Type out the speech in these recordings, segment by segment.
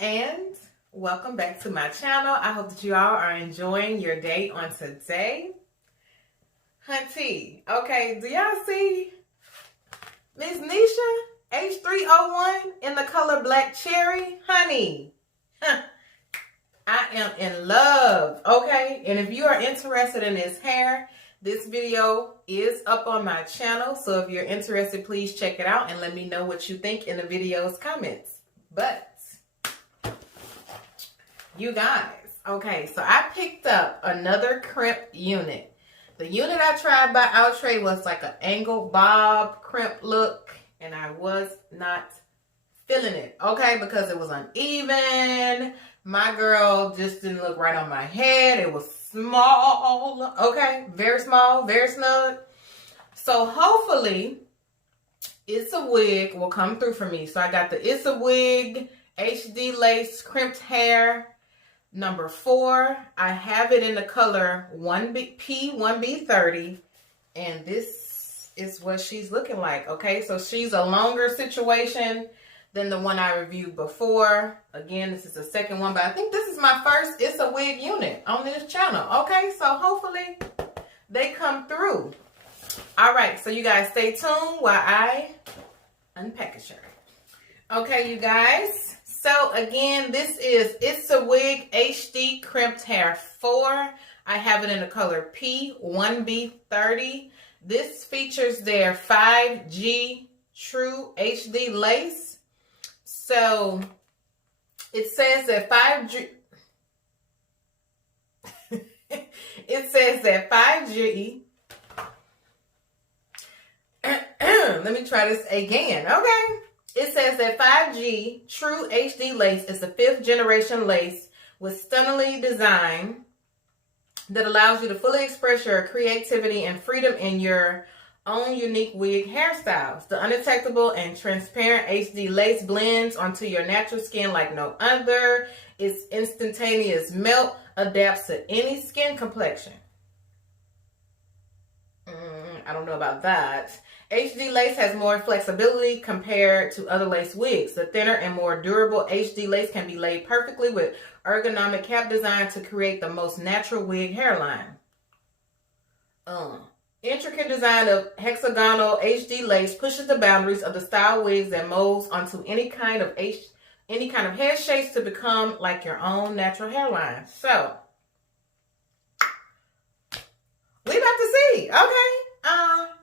and welcome back to my channel. I hope that you all are enjoying your day on today. Hunty, okay, do y'all see Miss Nisha H301 in the color Black Cherry? Honey, I am in love, okay? And if you are interested in this hair, this video is up on my channel. So if you're interested, please check it out and let me know what you think in the video's comments. But you guys, okay, so I picked up another crimp unit. The unit I tried by Outre was like an angled bob crimp look, and I was not feeling it, okay, because it was uneven. My girl just didn't look right on my head. It was small, okay, very small, very snug. So hopefully It's a Wig will come through for me. So I got the It's a Wig HD Lace Crimped Hair number 4. I have it in the color P1B30, and this is what she's looking like. Okay, so she's a longer situation than the one I reviewed before. Again, this is the second one, but I think this is my first It's a Wig unit on this channel. Okay, so hopefully they come through. All right, so you guys stay tuned while I unpackage her. Okay, you guys. So again, this is It's a Wig HD Crimped Hair 4. I have it in the color P1B30. This features their 5G True HD lace. So it says that 5G it says that 5G let me try this again. Okay. It says that 5G True HD lace is the 5th generation lace with stunningly design that allows you to fully express your creativity and freedom in your own unique wig hairstyles. The undetectable and transparent HD lace blends onto your natural skin like no other. Its instantaneous melt adapts to any skin complexion. I don't know about that. HD lace has more flexibility compared to other lace wigs. The thinner and more durable HD lace can be laid perfectly with ergonomic cap design to create the most natural wig hairline. Intricate design of hexagonal HD lace pushes the boundaries of the style wigs that molds onto any kind of head shapes to become like your own natural hairline. So we about to see, okay?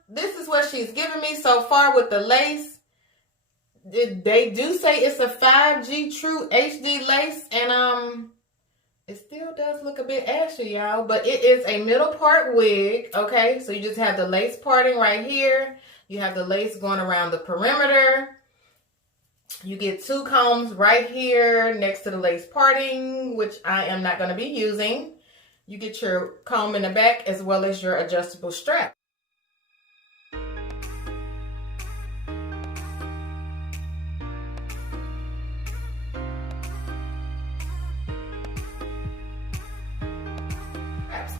This is what she's giving me so far with the lace. They do say it's a 5G True HD lace, and it still does look a bit ashy, y'all, but it is a middle part wig, okay? So you just have the lace parting right here. You have the lace going around the perimeter. You get 2 combs right here next to the lace parting, which I am not going to be using. You get your comb in the back as well as your adjustable strap.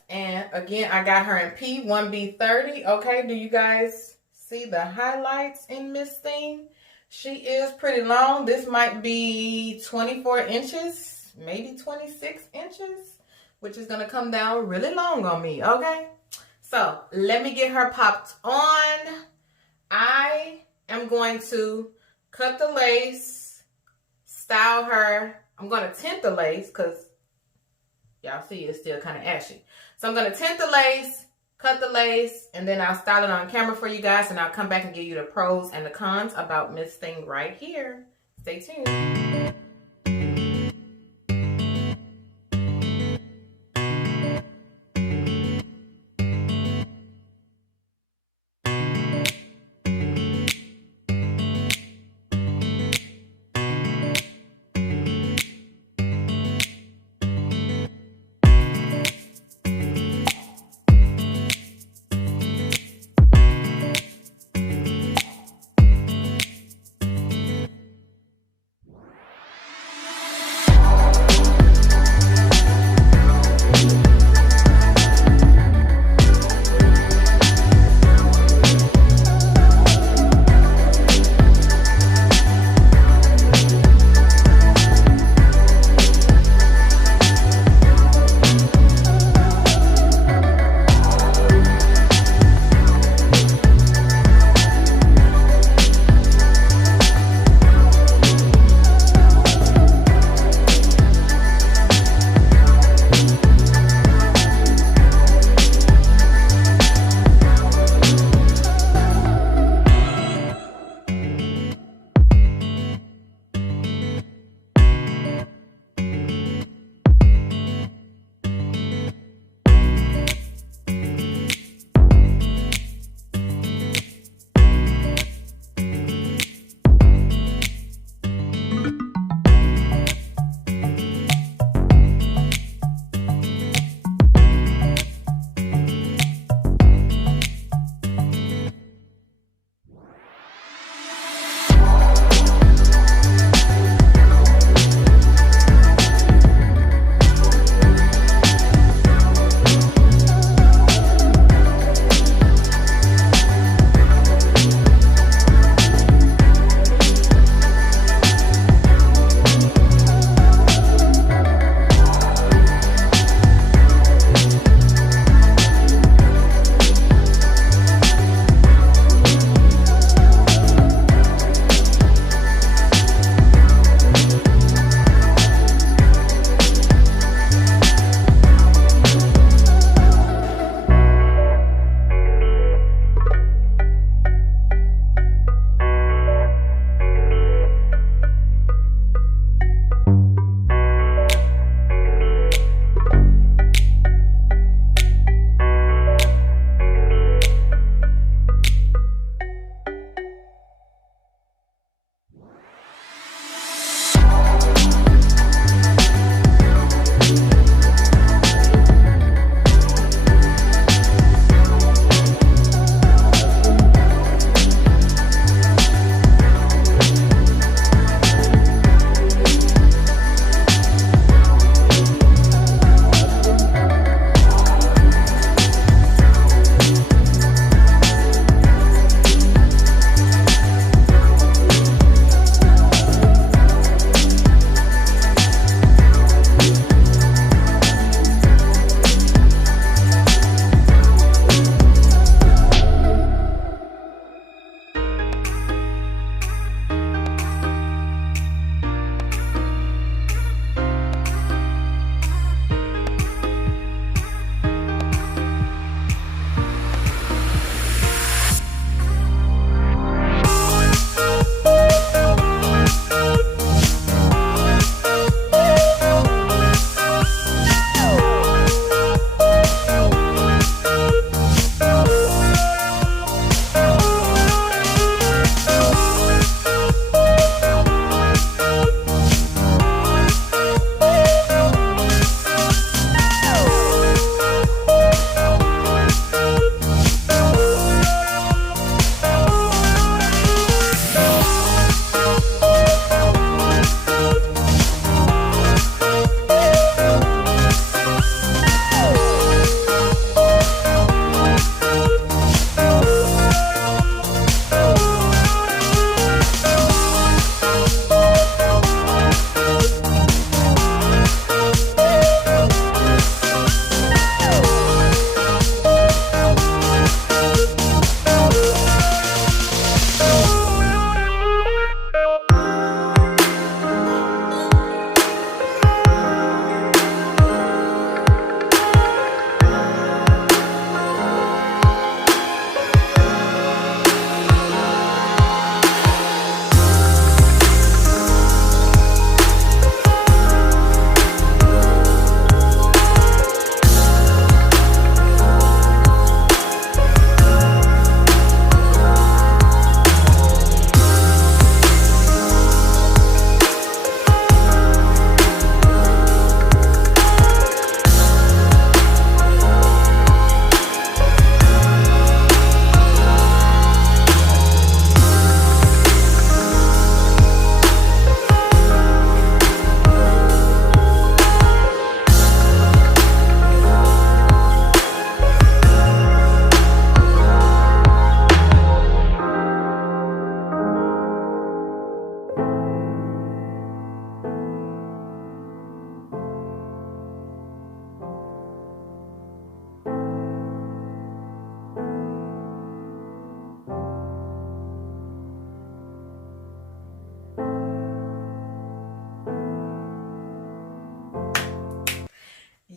And again, I got her in P1B30. Okay, do you guys see the highlights in Miss Thing? She is pretty long. This might be 24 inches, maybe 26 inches, which is going to come down really long on me, okay? So let me get her popped on. I am going to cut the lace, style her. I'm going to tint the lace because y'all see it's still kind of ashy. So I'm going to tint the lace, cut the lace, and then I'll style it on camera for you guys, and I'll come back and give you the pros and the cons about Miss Thing right here. Stay tuned.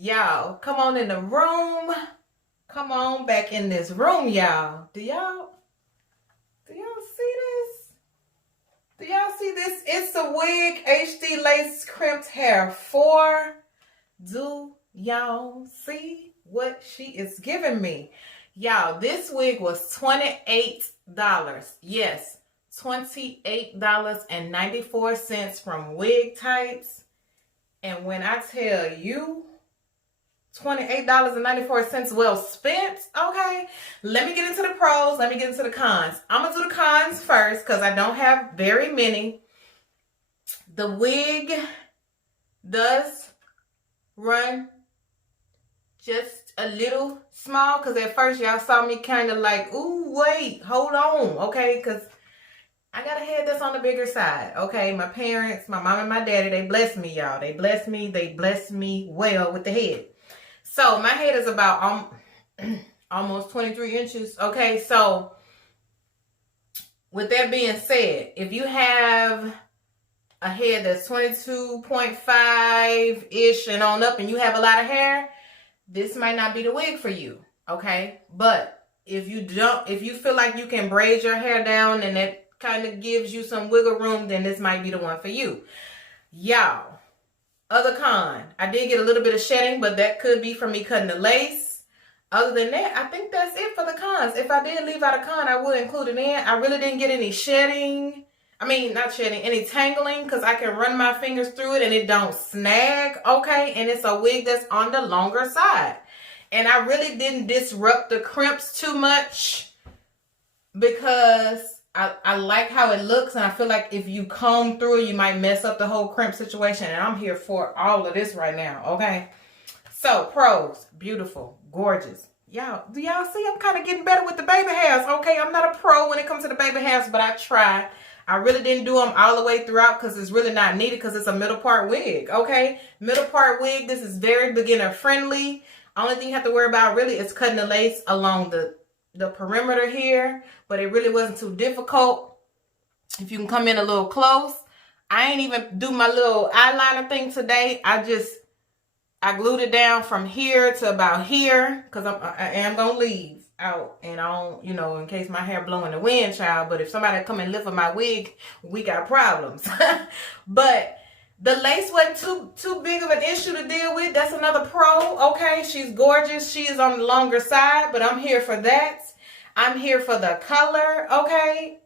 Y'all, come on in the room. Come on back in this room, y'all. Do y'all see this? Do y'all see this? It's a wig, HD lace crimped hair 4. Do y'all see what she is giving me? Y'all, this wig was $28. Yes, $28.94 from Wigtypes. And when I tell you, $28.94 well spent, okay? Let me get into the pros. Let me get into the cons. I'm going to do the cons first because I don't have very many. The wig does run just a little small because at first y'all saw me kind of like, ooh, wait, hold on, okay? Because I got a head that's on the bigger side, okay? My parents, my mom and my daddy, they blessed me, y'all. They blessed me well with the head. So my head is about almost 23 inches, okay? So with that being said, if you have a head that's 22.5-ish and on up and you have a lot of hair, this might not be the wig for you, okay? But if you feel like you can braid your hair down and that kind of gives you some wiggle room, then this might be the one for you. Y'all, other con, I did get a little bit of shedding, but that could be from me cutting the lace. Other than that, I think that's it for the cons. If I did leave out a con, I would include it in. I really didn't get any shedding. I mean, not shedding, any tangling, because I can run my fingers through it and it don't snag, okay? And it's a wig that's on the longer side. And I really didn't disrupt the crimps too much because I like how it looks, and I feel like if you comb through it, you might mess up the whole crimp situation, and I'm here for all of this right now, okay? So, pros, beautiful, gorgeous. Y'all, do y'all see I'm kind of getting better with the baby hairs, okay? I'm not a pro when it comes to the baby hairs, but I try. I really didn't do them all the way throughout because it's really not needed because it's a middle part wig, okay? Middle part wig, this is very beginner friendly. Only thing you have to worry about really is cutting the lace along the perimeter here, but it really wasn't too difficult. If you can come in a little close. I ain't even do my little eyeliner thing today. I glued it down from here to about here because I am gonna leave out, and I don't, you know, in case my hair blow in the wind, child. But if somebody come and lift up my wig, we got problems. But the lace wasn't too big of an issue to deal with. That's another pro, okay? She's gorgeous. She is on the longer side, but I'm here for that. I'm here for the color, okay?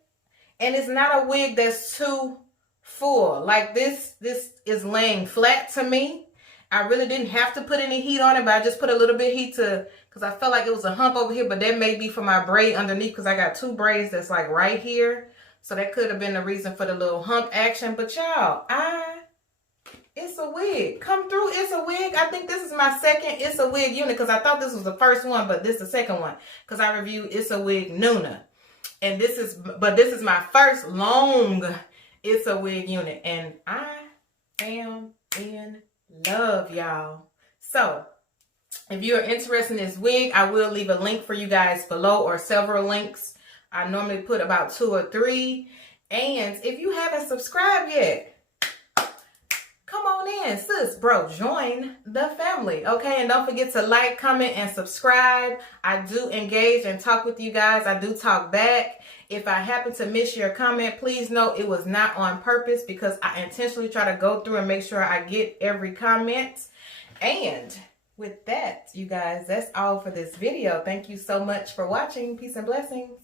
And it's not a wig that's too full. Like this is laying flat to me. I really didn't have to put any heat on it, but I just put a little bit of heat because I felt like it was a hump over here, but that may be for my braid underneath because I got 2 braids that's like right here. So that could have been the reason for the little hump action. But y'all, it's a wig. Come through, it's a wig. I think this is my second It's a Wig unit because I thought this was the first one, but this is the second one because I reviewed It's a Wig Nuna. And this is my first long It's a Wig unit. And I am in love, y'all. So if you're interested in this wig, I will leave a link for you guys below, or several links. I normally put about 2 or 3. And if you haven't subscribed yet, come on in, sis, bro, join the family, okay? And don't forget to like, comment, and subscribe. I do engage and talk with you guys. I do talk back. If I happen to miss your comment, please know it was not on purpose because I intentionally try to go through and make sure I get every comment. And with that, you guys, that's all for this video. Thank you so much for watching. Peace and blessings.